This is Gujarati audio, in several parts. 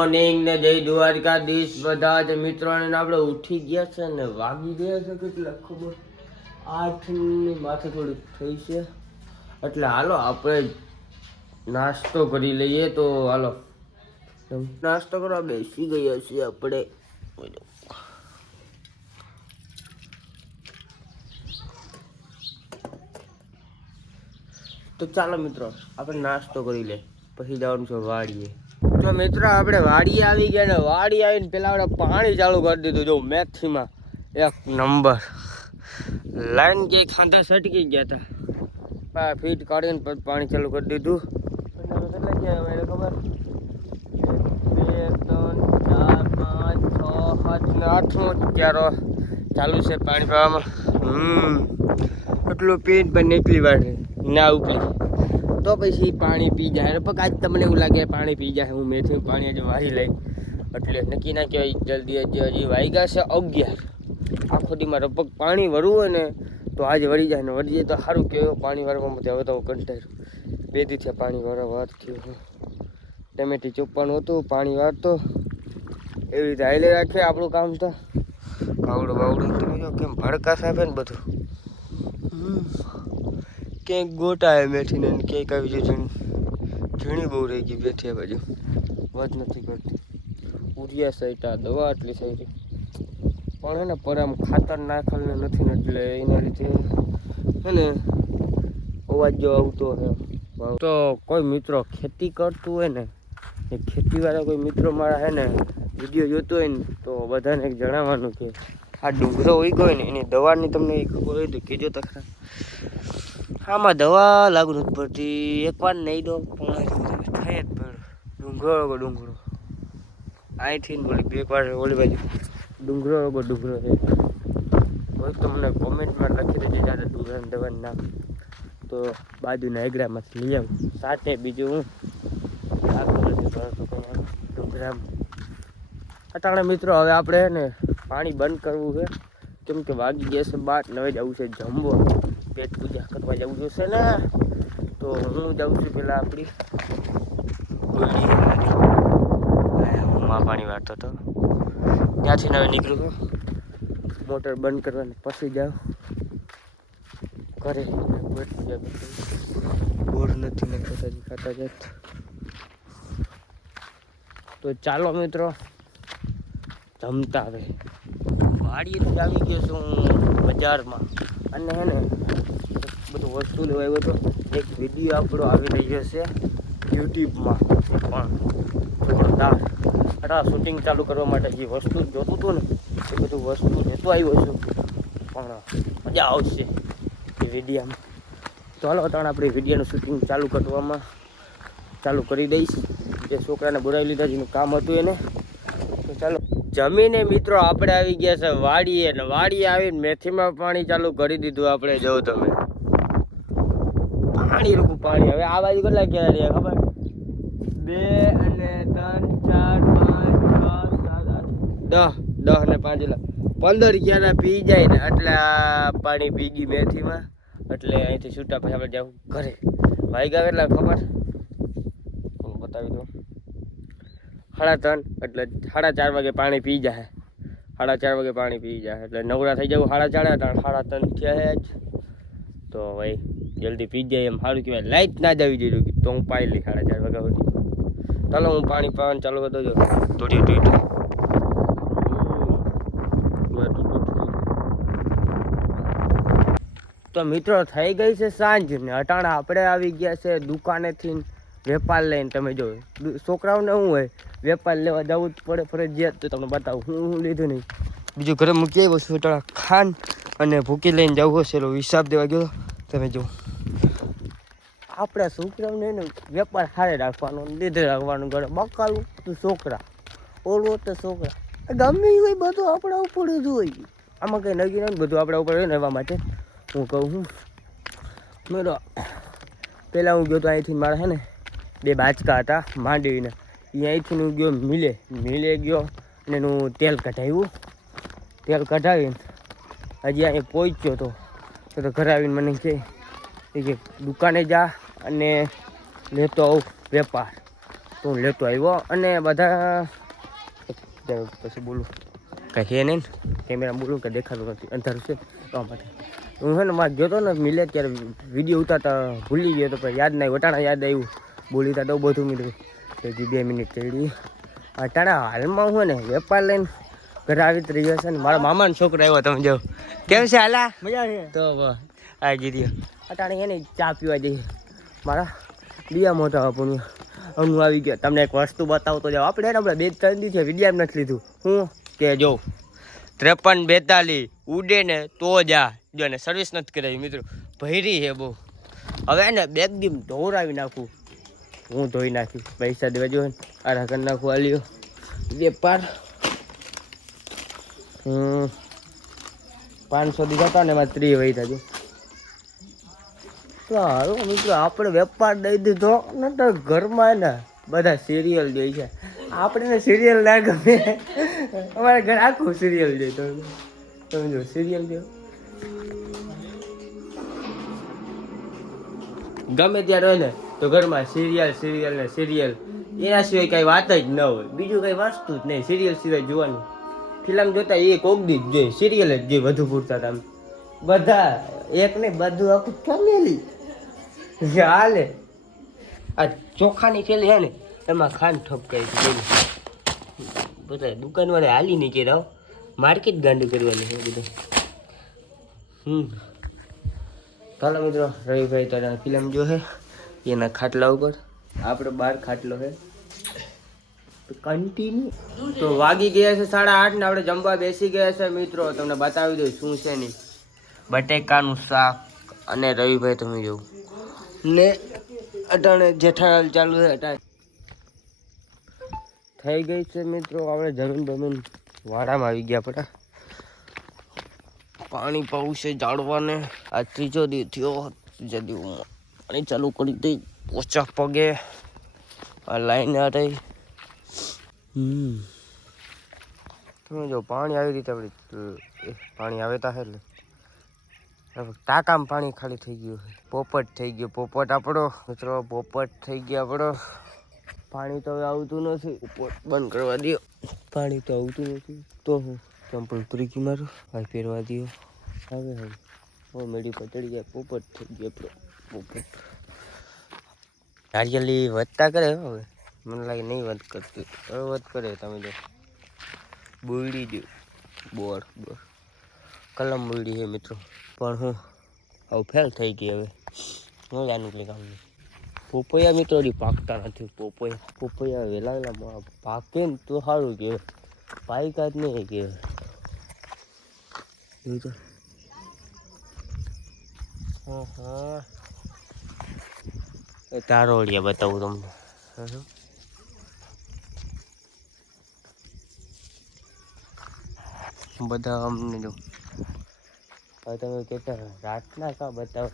મોર્નિંગ ને જય દ્વારકાધીશ બધા જ મિત્રોને આપણે ઉઠી ગયા છે ને વાગી ગયા છે કેટલા ખબર 8 ની માથે થોડીક થઈ છે એટલે હાલો આપણે નાસ્તો કરી લઈએ તો હાલો નાસ્તો કરવા બેસી ગયા છીએ આપણે તો ચાલો મિત્રો આપણે નાસ્તો કરી લે પછી જવાનું છે વાડીએ તો મિત્રો આપણે વાડીએ આવી ગયા ને વાડી આવીને પેલા આપણે પાણી ચાલુ કરી દીધું જો મેથીમાં એક નંબર લાઈન કે ખાંધા સટકી ગયા હતા ફીટ કાઢીને પછી પાણી ચાલુ કરી દીધું કેટલા ગયા એને ખબર 2 3 4 5 6 7 ને 8 ક્યારો ચાલુ છે પાણી પાવામાં એટલું પીટ પણ નીકળી વાળે ના ઉપલી તો પછી પાણી પી જાય પણ આજ તમને એવું લાગે પાણી પી જાય હું મેથી પાણી આજે વારી લઈ એટલે નક્કી ના કહેવાય જલ્દી હજી વાગ્યા છે 11 આખો દીમાં રપક પાણી ભરવું હોય ને તો આજે વળી જાય ને વળી જાય તો સારું કહેવાય પાણી વારવામાં હવે તો હું કંટાળ્યું 2 દિવસથી પાણી વારવા વાત થયું ટમેટી ચોપવાનું હતું પાણી વારતો એવી રીતે હાલે રાખીએ આપણું કામ તો પાવડો બાવડો તમે જો કેમ ભડકાશ આપે ને બધું ક્યાંક ગોટા આવે મેઠીને ક્યાંક આવી જાય ઝીણી બહુ રહી ગઈ બેઠી બાજુ વાત નથી કરતી ઉરિયા સાઈટા દવા આટલી સાઈટી પણ હે ને પર આમ ખાતર નાખેલું નથી ને એટલે એના લીધે હે ને અવાજ જો આવતો હે તો કોઈ મિત્રો ખેતી કરતું હોય ને એ ખેતીવાળા કોઈ મિત્રો મારા હે ને વિડીયો જોતો હોય ને તો બધાને એક જણાવવાનું કે આ ડુંગરો હોય ગયો ને એની દવાની તમને ખબર હોય તો કહેજો તો ખરા આમાં દવા લાગુ નથી પડતી એકવાર નહીં દો પણ થાય જ પડ્યો ડુંગરો અહીંથી બોલી 2 વાર ઓલી બાજુ ડુંગરો છે હોય તમને કોમેન્ટમાં લખી દેજો જ્યારે ડુંગરાની દવાની નામ તો બાજુના એગડામાંથી લઈ આવું સાથે બીજું હું આખું નથી ભરતો કંઈ ડુંગરામાં અટાણે મિત્રો હવે આપણે ને પાણી બંધ કરવું છે કેમ કે વાગી ગયા છે 12 ને હવે જવું છે જમવા પેટ પૂજા કરવા જવું જોશે ને તો હું જાઉં છું પેલા આપણી પાણી વાળતો હતો ત્યાંથી હવે નીકળું મોટર બંધ કરવાની પછી જાઉં ઘરે પેટ પૂજા બોર નથી ને ખાતા જત તો ચાલો મિત્રો જમતા હવે વાડીએથી આવી ગયો છું બજારમાં અને હે ને બધું વસ્તુ લેવા આવ્યો હતો એક વિડીયો આપણો આવી રહ્યો છે યુટ્યુબમાં પણ જોરદાર અરે શૂટિંગ ચાલુ કરવા માટે જે વસ્તુ જોતું હતું ને એ બધું વસ્તુ લેતો આવ્યો છું પણ મજા આવશે એ વિડીયોમાં તો હાલો અત્યારે આપણે વિડીયોનું શૂટિંગ ચાલુ કરી દઈશ જે છોકરાને બોલાવી લીધા જેનું કામ હતું એને તો ચાલો જમીને મિત્રો આપણે આવી ગયા છે વાડીએ ને વાડીએ આવીને મેથીમાં પાણી ચાલુ કરી દીધું આપણે જો તમે પાણી રૂપું પાણી હવે આ બાજુ કેટલા ક્યારે રહ્યા ખબર 2 અને 3 4 5 6 7 8 10 ને 5 15 ક્યારે પી જાય ને એટલા પાણી પી ગઈ મેથીમાં એટલે અહીંથી છૂટા પછી આપણે જવું ઘરે વાગ્યા કેટલા ખબર બતાવી દઉં 3:30 એટલે 4:30 વાગે પાણી પી જાય 4:30 વાગે પાણી પી જાય એટલે નવરા થઈ જવું 4:30 3:30 થયા જ તો ભાઈ જલ્દી પી જાય એમ સારું કહેવાય લાઈટ ના જ આવી જોઈએ તો હું પાઈ લઈ 4:30 વાગ્યા સુધી ચાલો હું પાણી પાવાનું ચાલુ કરી દઉં થોડી તો મિત્રો થઈ ગઈ છે સાંજ ને અટાણા આપણે આવી ગયા છે દુકાનેથી વેપાર લઈને તમે જો છોકરાઓને શું હોય વેપાર લેવા જવું જ પડે ફરજિયાત તો તમને બતાવું હું લીધું નહીં બીજું ઘરે મૂકી આવ્યો છું અટાણા ખાન અને ભૂકી લઈને જવું હશે હિસાબ દેવા ગયો તમે જો આપણા છોકરાઓને ને વેપાર સારે રાખવાનો લીધે રાખવાનું ઘરે બકાલું તો છોકરા ઓળવો તો છોકરા ગમે હોય બધું આપણા ઉપર જ હોય આમાં કંઈ નક્કી નહીં બધું આપણા ઉપર હોય ને એવા માટે હું કહું છું મેરો પહેલાં હું ગયો તો અહીંથી મારા હે ને 2 બાચકા હતા માંડવીને એ અહીંથી હું ગયો મિલે ગયો અને એનું તેલ કઢાવીને હજી અહીં પહોંચ્યો તો ઘરે આવીને મને કે દુકાને જા અને લેતો આવું વેપાર તો હું લેતો આવ્યો. અને બધા પછી બોલું કાંઈ છે નહીં ને કેમેરા બોલું કે દેખાતું નથી, અંધારું છે એટલા માટે. હું છે ને માં ગયો હતો ને મિલે ત્યારે વિડીયો ઉતારતા ભૂલી ગયો તો પછી યાદ નહીં, વટાણા યાદ આવ્યું બોલી તા તો બધું મીઠું તેથી 2 મિનિટ ચડી. અટાણા હાલમાં હું ને વેપાર લઈને ઘરે આવી જ રહ્યો છે ને મારા મામાનો છોકરો આવ્યો. તમે જો કેમ છે હાલા? મજા છે તો આ ગીરી અટાણે એને ચા પીવા જઈએ. મારા બીજા મોટા બાપુની હું આવી ગયો. તમને એક વસ્તુ બતાવતો જાઓ. આપણે 2-3 દિવસે વિડીયો નથી લીધું. હું કે જો 53-42 ઉડે ને તો જા જો ને સર્વિસ નથી કરાવી મિત્રો, ભૈરી છે બહુ. હવે ને બેગ દી ધોરાવી નાખું, હું ધોઈ નાખી પૈસા દેવા જો આરા કરી નાખું. આલ્યો વેપાર 500 દીધા હતા ને એમાં 30 વહી થજો. હાલો મિત્રો આપણે વેપાર દઈ દીધો ને તો ઘરમાં ને બધા સિરિયલ જોઈ છે. આપણે સિરિયલ ના ગમે, અમારે ઘર આખું સિરિયલ જોઈ. તમે જો સિરિયલ જો ગમે ત્યારે હોય ને તો ઘરમાં સિરિયલ ને સિરિયલ, એના સિવાય કઈ વાત જ ન હોય, બીજું કઈ વસ્તુ જ નહીં. સિરિયલ સિવાય જોવાનું, ફિલ્મ જોતા એ કોક દી જ જોઈએ, સિરિયલ જ જોઈએ વધુ પૂરતા. તમે બધા એક નહીં બધું આખું ફેમિલી હાલે. આ ચોખાની થેલી હે ને એમાં ખાંડ ઠપકાઈ હતી. બધા દુકાનવાળા હાલી નહીં કે રાવ માર્કેટ ગાંડી કરવાની છે બધા. ચાલો મિત્રો રવિભાઈ તારા ફિલ્મ જો છે એના ખાટલા ઉપર, આપણે 12 ખાટલો છે કન્ટિન્યુ. તો વાગી ગયા છે 8:30 ને આપણે જમવા બેસી ગયા છે મિત્રો. તમને બતાવી દઉં શું છે નહીં. બટેકાનું શાક અને રવિભાઈ તમે જોવું ને અટાણે જેઠાલાલ ચાલુ છે. અટાણે થઈ ગઈ છે મિત્રો. આપણે જમીન વાડામાં આવી ગયા. પટા પાણી પાવું છે ઝાડવાને. આ 3જો દી થયો. 3જા દિવસમાં પાણી ચાલુ કરી દઈ ઓછા પગે. આ લાઈન આ રહી. તમે જો પાણી આવી રીતે આપણે પાણી આવે તા એટલે ટાંકામાં પાણી ખાલી થઈ ગયું. પોપટ થઈ ગયો પોપટ આપણો મિત્રો, પોપટ થઈ ગયો આપણો. પાણી તો હવે આવતું નથી. પોપટ બંધ કરવા દો. પાણી તો આવતું નથી તો હું ચંપલ તરીકી મારું ભાઈ પહેરવા દો. હવે મેળી પર ચડી ગયા. પોપટ થઈ ગયો આપણો પોપટ. નારિયેલી વધતા કરે હવે મને લાગે નહીં વધ કરતી. હવે વધ કરે. તમે જો બોયડી જો બોર કલમ બોયડી છે મિત્રો. પણ હું હવે ફેલ થઈ ગઈ. હવે હું જાણું કે કામ નહીં. પોપૈયા મિત્રો હજી પાકતા નથી. પોપૈયા વહેલા વહેલા પાકે ને તો સારું કહેવાય. પાયકા જ નહીં કહેવાય. હા તારોળિયા બતાવું તમને. બધા અમને જો હવે તમે કહેતા રાતના કા બતાવો.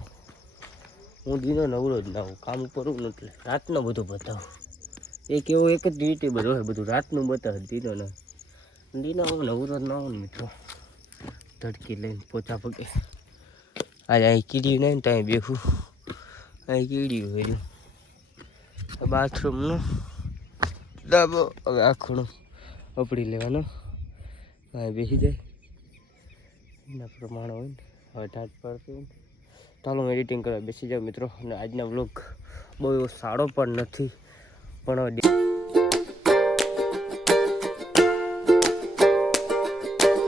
હું દીનો નવરો જ ના હોઉં, કામ કરું ને એટલે રાતનો બધું બતાવું. એક એવો એક જ યુટ્યુબર હોય બધું રાતનું બતાવે. દીનો હું નવરો જ ના હોઉં ને મિત્રો. તડકી લઈને પોચા પગે આજે અહીં કીડ્યું નહીં ને ત્યાં બેઠું. અહીં કીડ્યું હોય બાથરૂમનું ડાબો. હવે આખું અપડી લેવાનો. હા બેસી જાય એના પ્રમાણે હોય ને. હવે ટાટ પડતું હોય ને ચાલો હું એડિટિંગ કરવા બેસી જાઉં મિત્રો. અને આજના વ્લોગ બહુ એવો સારો પણ નથી પણ